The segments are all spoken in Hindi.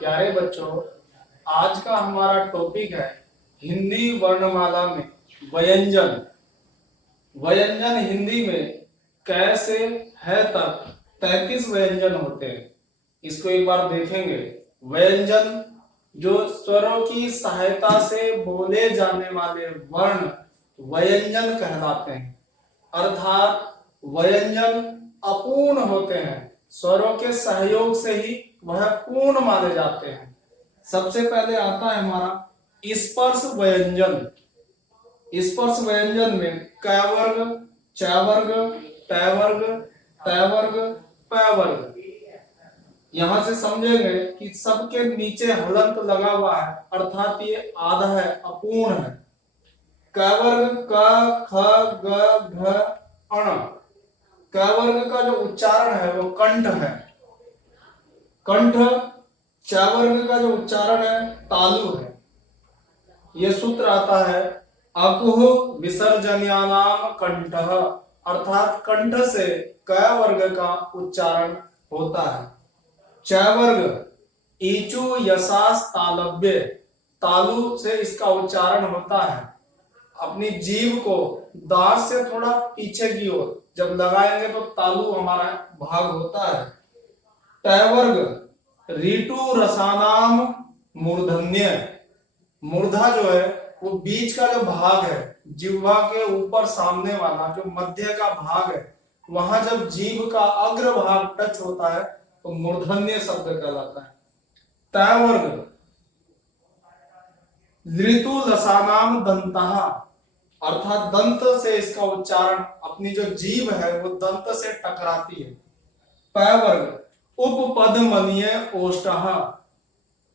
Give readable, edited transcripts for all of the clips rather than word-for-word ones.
प्यारे बच्चों, आज का हमारा टॉपिक है हिंदी वर्णमाला में व्यंजन। व्यंजन हिंदी में कैसे है तक 33 व्यंजन होते हैं। इसको एक बार देखेंगे। व्यंजन जो स्वरों की सहायता से बोले जाने वाले वर्ण व्यंजन कहलाते हैं। अर्थात व्यंजन अपूर्ण होते हैं, स्वरों के सहयोग से ही वह पूर्ण माने जाते हैं। सबसे पहले आता है हमारा स्पर्श व्यंजन। स्पर्श व्यंजन में क वर्ग, च वर्ग, ट वर्ग, त वर्ग, प वर्ग। यहां से समझेंगे कि सबके नीचे हलंत लगा हुआ है, अर्थात ये आधा है, अपूर्ण है। क वर्ग क ख ग घ अण। क वर्ग का जो उच्चारण है वो कंठ है, कंठ। च वर्ग का जो उच्चारण है तालु है। ये सूत्र आता है अकुह विसर्जन्यानाम कंठः, अर्थात कंठ से क वर्ग का उच्चारण होता है। च वर्ग ईचु यशास तालव्य, तालु से इसका उच्चारण होता है। अपनी जीभ को दांत से थोड़ा पीछे की ओर जब लगाएंगे तो तालु हमारा भाग होता है। ट वर्ग ऋतु रसानाम मूर्धन्य, मूर्धा जो है वो बीच का जो भाग है, जिह्वा के ऊपर सामने वाला जो मध्य का भाग है, वहां जब जीभ का अग्र भाग टच होता है तो मूर्धन्य शब्द कहलाता है। त वर्ग ऋतु लसानाम दंतः, अर्थात दंत से इसका उच्चारण, अपनी जो जीभ है वो दंत से टकराती है। प वर्ग उपपदमनीय ओष्ठः,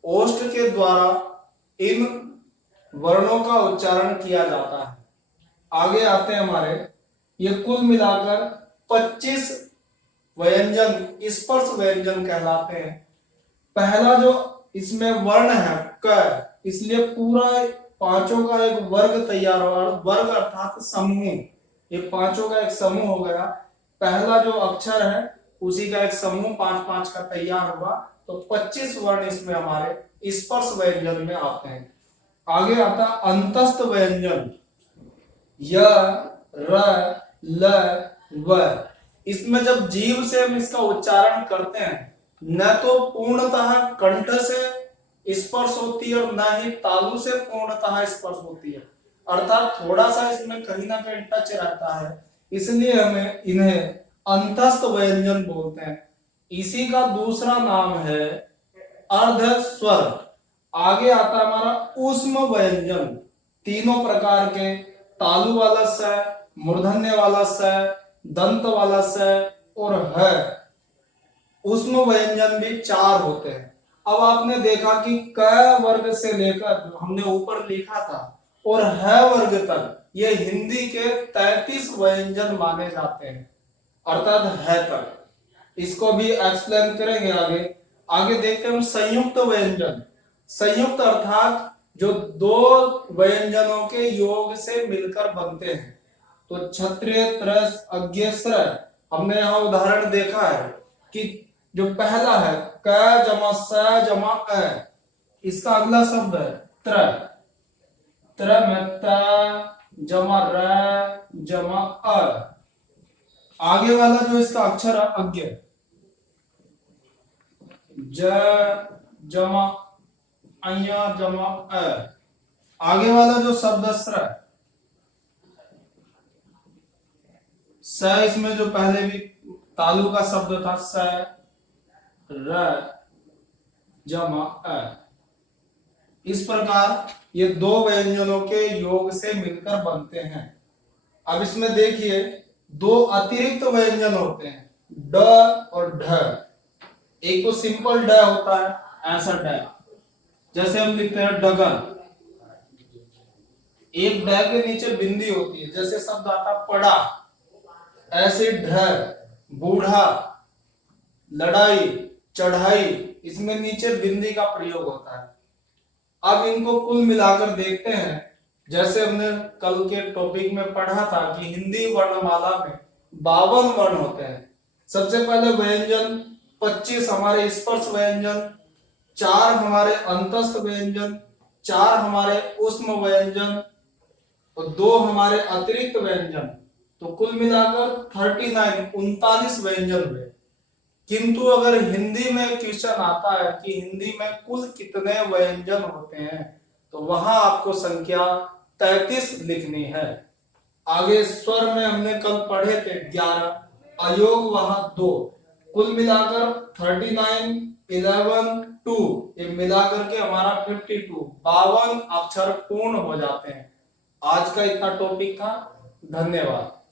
ओष्ठ के द्वारा इन वर्णों का उच्चारण किया जाता है। आगे आते हैं हमारे, ये कुल मिलाकर 25 व्यंजन स्पर्श व्यंजन कहलाते हैं। पहला जो इसमें वर्ण है क, इसलिए पूरा पांचों का एक वर्ग तैयार हुआ। वर्ग अर्थात समूह, ये पांचों का एक समूह हो गया। पहला जो अक्षर है उसी का एक समूह 5-5 का तैयार हुआ, तो 25 वर्ण इसमें हमारे स्पर्श व्यंजन में आते हैं। आगे आता अंतस्थ व्यंजन य र ल व। इसमें जब जीभ से हम इसका उच्चारण करते हैं, न तो पूर्णतः कंठ से स्पर्श होती है और न ही तालु से पूर्णतः स्पर्श होती है, अर्थात थोड़ा सा इसमें कहीं ना कहीं टच रहता है, इसलिए हमें इन्हें अंतस्थ व्यंजन बोलते हैं। इसी का दूसरा नाम है अर्ध स्वर। आगे आता है हमारा ऊष्म व्यंजन, तीनों प्रकार के, तालु वाला स, मूर्धन्य वाला स, दंत वाला स और ह। ऊष्म व्यंजन भी 4 होते हैं। अब आपने देखा कि क वर्ग से लेकर हमने ऊपर लिखा था और ह वर्ग तक ये हिंदी के 33 व्यंजन माने जाते हैं, अर्थात है तक। इसको भी एक्सप्लेन करेंगे आगे। आगे देखते हैं हम संयुक्त व्यंजन। संयुक्त अर्थात जो दो व्यंजनों के योग से मिलकर बनते हैं। तो क्षत्रिय त्रस अज्ञ स्र, हमने यहाँ उदाहरण देखा है कि जो पहला है क जमा स जमा अ, इसका अगला शब्द है त्र, त्र में त जमा र जमा अ। आगे वाला जो इसका अक्षर है अज्ञ, ज जमा अय जमा अ। आगे वाला जो शब्द स्र, स, इसमें जो पहले भी तालु का शब्द था स र जमा अ। इस प्रकार ये दो व्यंजनों के योग से मिलकर बनते हैं। अब इसमें देखिए दो अतिरिक्त व्यंजन होते हैं, ड और ढ। एक तो सिंपल ड होता है, ऐसा ड, जैसे हम लिखते हैं डगन। एक ड के नीचे बिंदी होती है, जैसे शब्द आता पड़ा। ऐसे ढ, बूढ़ा, लड़ाई, चढ़ाई, इसमें नीचे बिंदी का प्रयोग होता है। अब इनको कुल मिलाकर देखते हैं। जैसे हमने कल के टॉपिक में पढ़ा था कि हिंदी वर्णमाला में 52 वर्ण होते हैं। सबसे पहले व्यंजन 25 हमारे स्पर्श व्यंजन, 4 हमारे अंतस्थ व्यंजन, 4 हमारे ऊष्म व्यंजन और 2 हमारे अतिरिक्त व्यंजन, तो कुल मिलाकर 39 व्यंजन हुए। किंतु अगर हिंदी में क्वेश्चन आता है कि हिंदी में कुल कितने व्यंजन होते हैं, तो वहां आपको संख्या 33 लिखनी है। आगे स्वर में हमने कल पढ़े थे 11, अयोग वहां 2, कुल मिलाकर 39, 11, 2, ये मिलाकर के हमारा 52, 52 अक्षर पूर्ण हो जाते हैं। आज का इतना टॉपिक था। धन्यवाद।